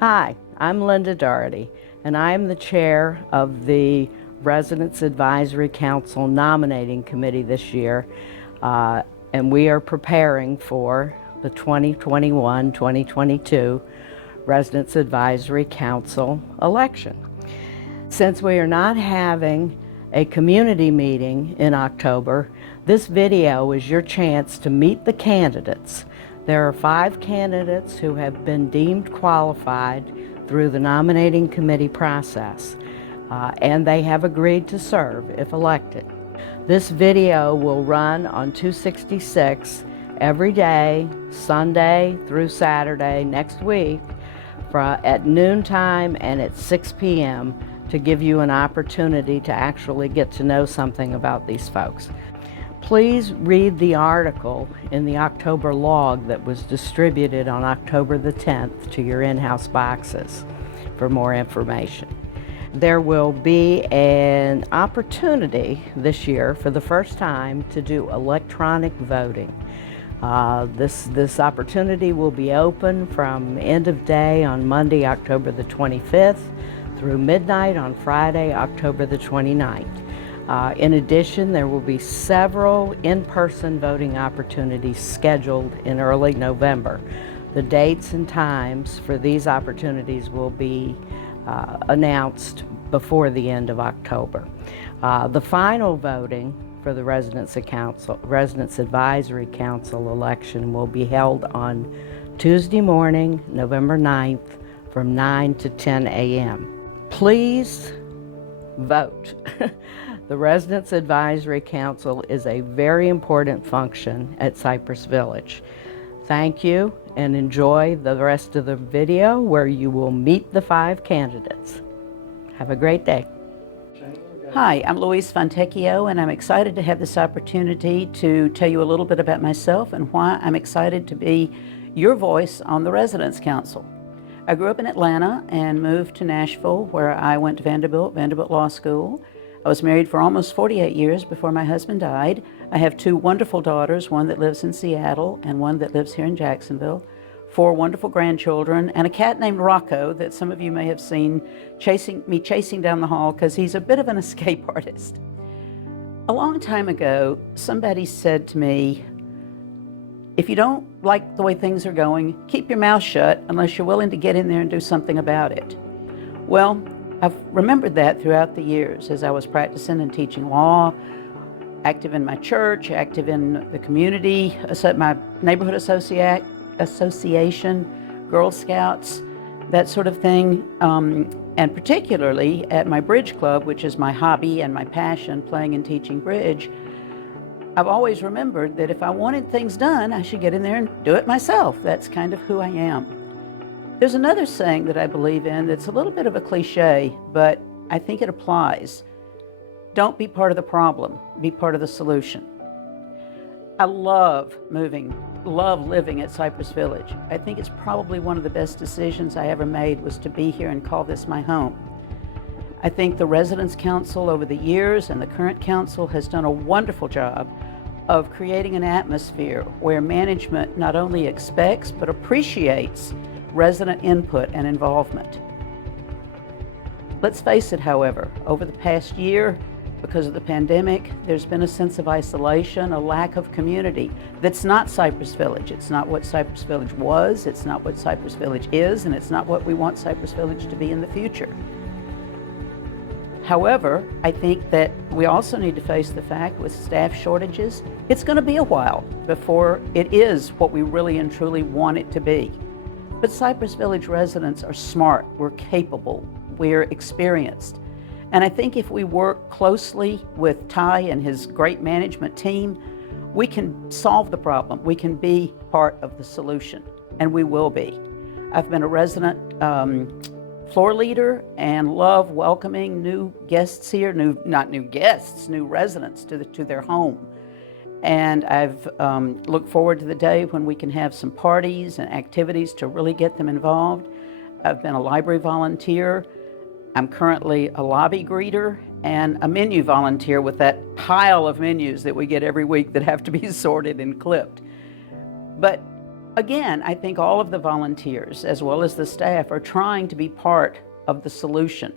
Hi, I'm Linda Doherty, and I am the chair of the Residents Advisory Council Nominating Committee this year, and we are preparing for the 2021-2022 Residents Advisory Council election. Since we are not having a community meeting in October, this video is your chance to meet the candidates. There are 5 candidates who have been deemed qualified through the nominating committee process, and they have agreed to serve if elected. This video will run on 266 every day, Sunday through Saturday next week, at noontime and at 6 p.m. to give you an opportunity to actually get to know something about these folks. Please read the article in the October log that was distributed on October the 10th to your in-house boxes for more information. There will be an opportunity this year for the first time to do electronic voting. This opportunity will be open from end of day on Monday, October the 25th through midnight on Friday, October the 29th. In addition, there will be several in-person voting opportunities scheduled in early November. The dates and times for these opportunities will be announced before the end of October. The final voting for the Residents Advisory Council election will be held on Tuesday morning, November 9th from 9 to 10 a.m. Please vote. The Residents Advisory Council is a very important function at Cypress Village. Thank you and enjoy the rest of the video where you will meet the 5 candidates. Have a great day. Hi, I'm Lois Fontecchio, and I'm excited to have this opportunity to tell you a little bit about myself and why I'm excited to be your voice on the Residents Council. I grew up in Atlanta and moved to Nashville, where I went to Vanderbilt Law School. I was married for almost 48 years before my husband died. I have 2 wonderful daughters, one that lives in Seattle and one that lives here in Jacksonville, 4 wonderful grandchildren, and a cat named Rocco that some of you may have seen chasing down the hall because he's a bit of an escape artist. A long time ago, somebody said to me, if you don't like the way things are going, keep your mouth shut unless you're willing to get in there and do something about it. Well, I've remembered that throughout the years as I was practicing and teaching law, active in my church, active in the community, my neighborhood association, Girl Scouts, that sort of thing, and particularly at my bridge club, which is my hobby and my passion, playing and teaching bridge. I've always remembered that if I wanted things done, I should get in there and do it myself. That's kind of who I am. There's another saying that I believe in that's a little bit of a cliche, but I think it applies. Don't be part of the problem, be part of the solution. I love living at Cypress Village. I think it's probably one of the best decisions I ever made was to be here and call this my home. I think the Residents Council over the years and the current council has done a wonderful job of creating an atmosphere where management not only expects but appreciates resident input and involvement. Let's face it, however, over the past year, because of the pandemic, there's been a sense of isolation, a lack of community that's not Cypress Village. It's not what Cypress Village was, it's not what Cypress Village is, and it's not what we want Cypress Village to be in the future. However, I think that we also need to face the fact with staff shortages, it's going to be a while before it is what we really and truly want it to be. But Cypress Village residents are smart, we're capable, we're experienced. And I think if we work closely with Ty and his great management team, we can solve the problem. We can be part of the solution, and we will be. I've been a resident floor leader and love welcoming new guests here, new residents to their home. And I've looked forward to the day when we can have some parties and activities to really get them involved. I've been a library volunteer. I'm currently a lobby greeter and a menu volunteer with that pile of menus that we get every week that have to be sorted and clipped. But Again, I think all of the volunteers, as well as the staff, are trying to be part of the solution.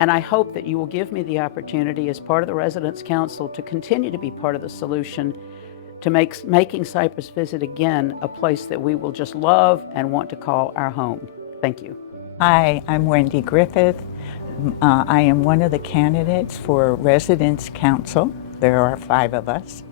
And I hope that you will give me the opportunity as part of the Residents Council to continue to be part of the solution to making Cypress Visit again a place that we will just love and want to call our home. Thank you. Hi, I'm Wendy Griffith. I am one of the candidates for Residents Council. There are 5 of us.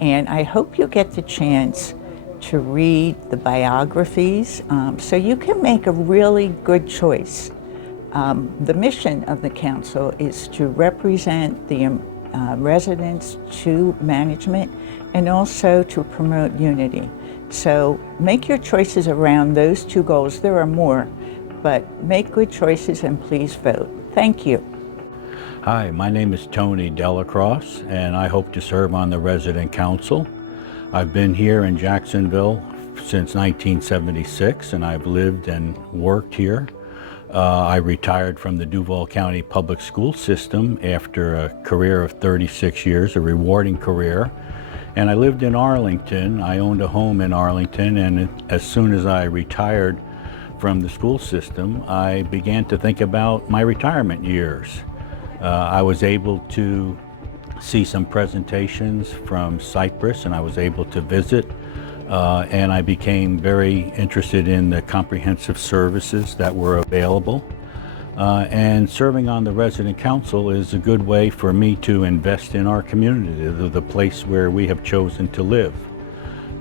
And I hope you get the chance to read the biographies so you can make a really good choice. The mission of the council is to represent the residents to management and also to promote unity. So make your choices around those 2 goals. There are more, but make good choices and please vote. Thank you. Hi, my name is Tony Delacrosse, and I hope to serve on the Resident Council. I've been here in Jacksonville since 1976, and I've lived and worked here. I retired from the Duval County Public School System after a career of 36 years, a rewarding career. And I lived in Arlington. I owned a home in Arlington, and as soon as I retired from the school system, I began to think about my retirement years. I was able to see some presentations from Cypress, and I was able to visit. And I became very interested in the comprehensive services that were available. And serving on the Resident Council is a good way for me to invest in our community, the place where we have chosen to live.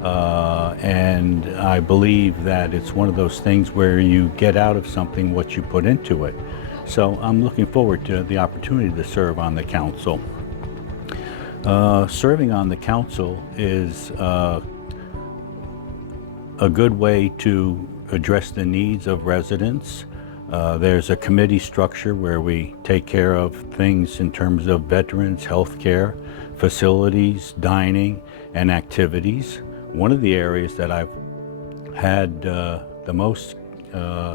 And I believe that it's one of those things where you get out of something what you put into it. So I'm looking forward to the opportunity to serve on the council. Serving on the council is a good way to address the needs of residents. There's a committee structure where we take care of things in terms of veterans, healthcare, facilities, dining, and activities. One of the areas that I've had the most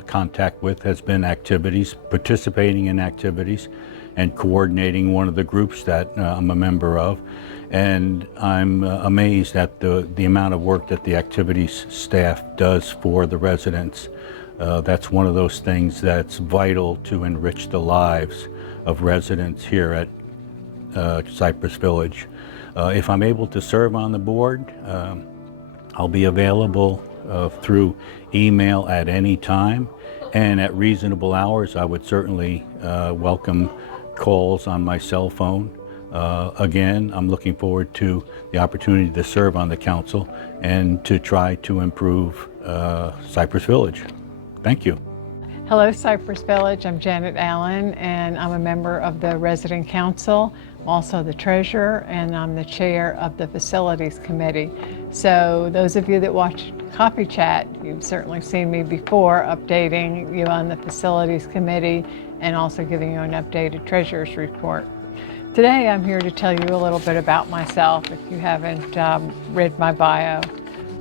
contact with has been activities, participating in activities, and coordinating one of the groups that I'm a member of. And I'm amazed at the amount of work that the activities staff does for the residents. That's one of those things that's vital to enrich the lives of residents here at Cypress Village. If I'm able to serve on the board, I'll be available through email at any time, and at reasonable hours. I would certainly welcome calls on my cell phone. Again, I'm looking forward to the opportunity to serve on the council and to try to improve Cypress Village. Thank you. Hello, Cypress Village. I'm Janet Allen, and I'm a member of the Resident Council. I'm also the treasurer, and I'm the chair of the Facilities Committee. So those of you that watch Coffee Chat, you've certainly seen me before updating you on the Facilities Committee and also giving you an updated treasurer's report. Today I'm here to tell you a little bit about myself if you haven't read my bio.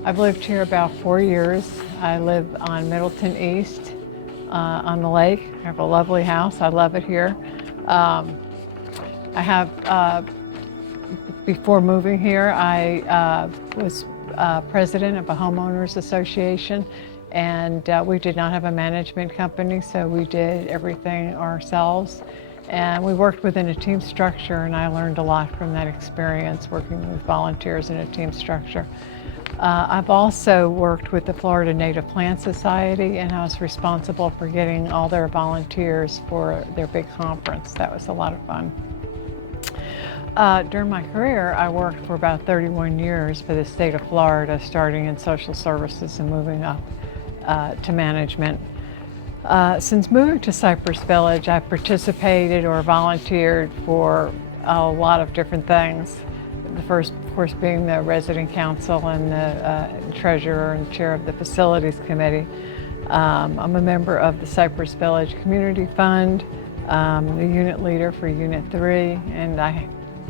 I've lived here about 4 years. I live on Middleton East on the lake. I have a lovely house. I love it here. Before moving here, I was president of a homeowners association, and we did not have a management company, so we did everything ourselves. And we worked within a team structure, and I learned a lot from that experience working with volunteers in a team structure. I've also worked with the Florida Native Plant Society, and I was responsible for getting all their volunteers for their big conference. That was a lot of fun. During my career, I worked for about 31 years for the state of Florida, starting in social services and moving up to management. Since moving to Cypress Village, I've participated or volunteered for a lot of different things. The first, of course, being the Resident Council and the treasurer and chair of the Facilities Committee. I'm a member of the Cypress Village Community Fund, the unit leader for Unit 3, and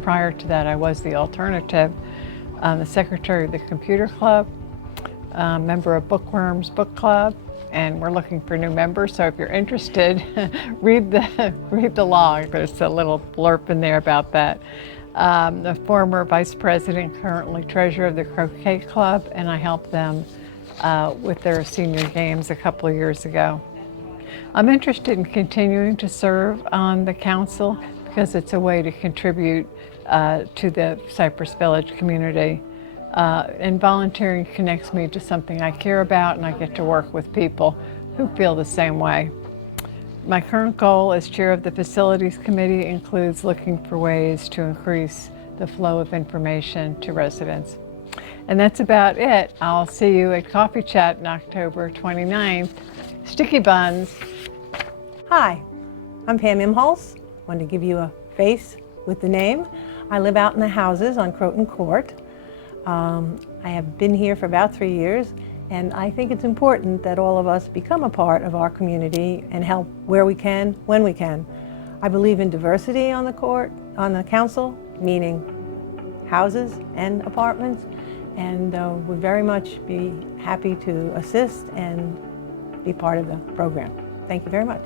prior to that I was the alternative, the secretary of the Computer Club, member of Bookworms Book Club, and we're looking for new members. So if you're interested, read the log. There's a little blurb in there about that. The former vice president, currently treasurer of the Croquet Club, and I help them with their senior games a couple of years ago. I'm interested in continuing to serve on the council because it's a way to contribute to the Cypress Village community. And volunteering connects me to something I care about, and I get to work with people who feel the same way. My current goal as chair of the Facilities Committee includes looking for ways to increase the flow of information to residents. And that's about it. I'll see you at Coffee Chat on October 29th. Sticky buns. Hi, I'm Pam Ihals. Wanted to give you a face with the name. I live out in the houses on Croton Court. I have been here for about 3 years, and I think it's important that all of us become a part of our community and help where we can, when we can. I believe in diversity on the council, meaning houses and apartments, and would very much be happy to assist and be part of the program. Thank you very much.